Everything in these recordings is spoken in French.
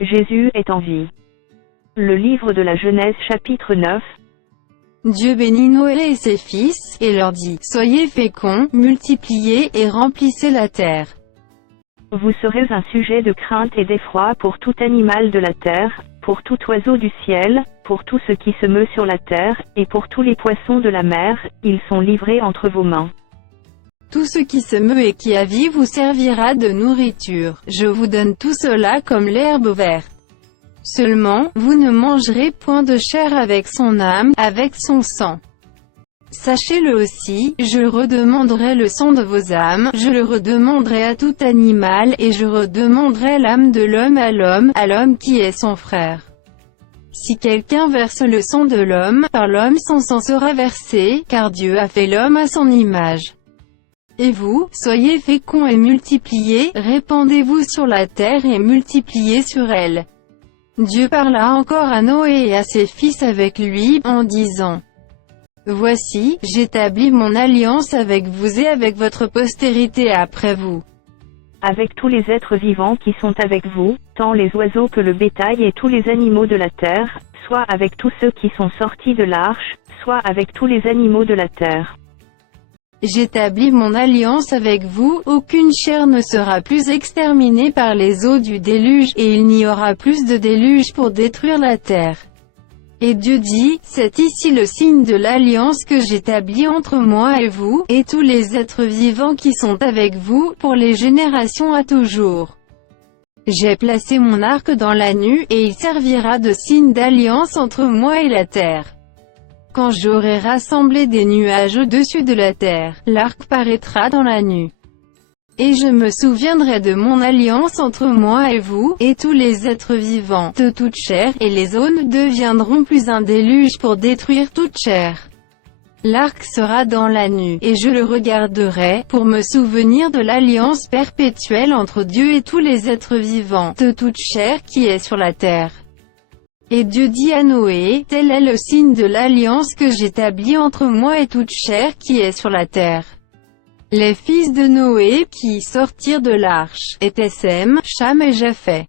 Jésus est en vie. Le livre de la Genèse chapitre 9. Dieu bénit Noé et ses fils, et leur dit, « Soyez féconds, multipliez et remplissez la terre. Vous serez un sujet de crainte et d'effroi pour tout animal de la terre, pour tout oiseau du ciel, pour tout ce qui se meut sur la terre, et pour tous les poissons de la mer, ils sont livrés entre vos mains. Tout ce qui se meut et qui a vie vous servira de nourriture. Je vous donne tout cela comme l'herbe verte. Seulement, vous ne mangerez point de chair avec son âme, avec son sang. Sachez-le aussi, je redemanderai le sang de vos âmes, je le redemanderai à tout animal, et je redemanderai l'âme de l'homme à l'homme qui est son frère. Si quelqu'un verse le sang de l'homme, par l'homme son sang sera versé, car Dieu a fait l'homme à son image. Et vous, soyez féconds et multipliez, répandez-vous sur la terre et multipliez sur elle. » Dieu parla encore à Noé et à ses fils avec lui, en disant, « Voici, j'établis mon alliance avec vous et avec votre postérité après vous. Avec tous les êtres vivants qui sont avec vous, tant les oiseaux que le bétail et tous les animaux de la terre, soit avec tous ceux qui sont sortis de l'arche, soit avec tous les animaux de la terre. J'établis mon alliance avec vous, aucune chair ne sera plus exterminée par les eaux du déluge, et il n'y aura plus de déluge pour détruire la terre. Et Dieu dit, c'est ici le signe de l'alliance que j'établis entre moi et vous, et tous les êtres vivants qui sont avec vous, pour les générations à toujours. J'ai placé mon arc dans la nue, et il servira de signe d'alliance entre moi et la terre. Quand j'aurai rassemblé des nuages au-dessus de la terre, l'arc paraîtra dans la nue. Et je me souviendrai de mon alliance entre moi et vous, et tous les êtres vivants, de toute chair, et les eaux ne deviendront plus un déluge pour détruire toute chair. L'arc sera dans la nue, et je le regarderai, pour me souvenir de l'alliance perpétuelle entre Dieu et tous les êtres vivants, de toute chair qui est sur la terre. » Et Dieu dit à Noé, « Tel est le signe de l'alliance que j'établis entre moi et toute chair qui est sur la terre. » Les fils de Noé qui sortirent de l'arche étaient Sem, Cham et Japhet.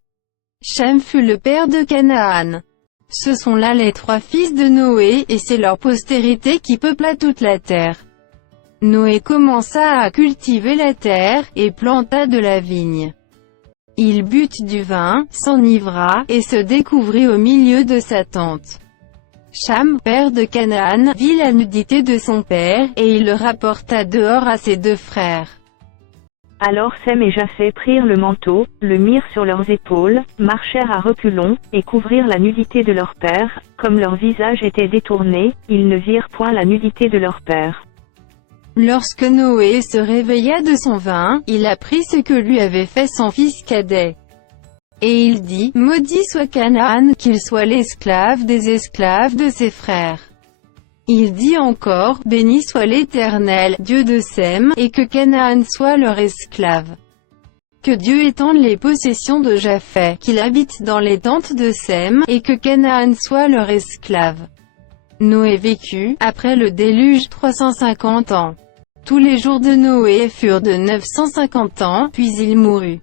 Cham fut le père de Canaan. Ce sont là les trois fils de Noé, et c'est leur postérité qui peupla toute la terre. Noé commença à cultiver la terre, et planta de la vigne. Il but du vin, s'enivra, et se découvrit au milieu de sa tente. Cham, père de Canaan, vit la nudité de son père, et il le rapporta dehors à ses deux frères. Alors Sem et Japhet prirent le manteau, le mirent sur leurs épaules, marchèrent à reculons, et couvrirent la nudité de leur père. Comme leur visage était détourné, ils ne virent point la nudité de leur père. Lorsque Noé se réveilla de son vin, il apprit ce que lui avait fait son fils cadet. Et il dit, « Maudit soit Canaan, qu'il soit l'esclave des esclaves de ses frères. » Il dit encore, « Béni soit l'Éternel, Dieu de Sem, et que Canaan soit leur esclave. Que Dieu étende les possessions de Japhet, qu'il habite dans les tentes de Sem, et que Canaan soit leur esclave. » Noé vécut, après le déluge 350 ans. Tous les jours de Noé furent de 950 ans, puis il mourut.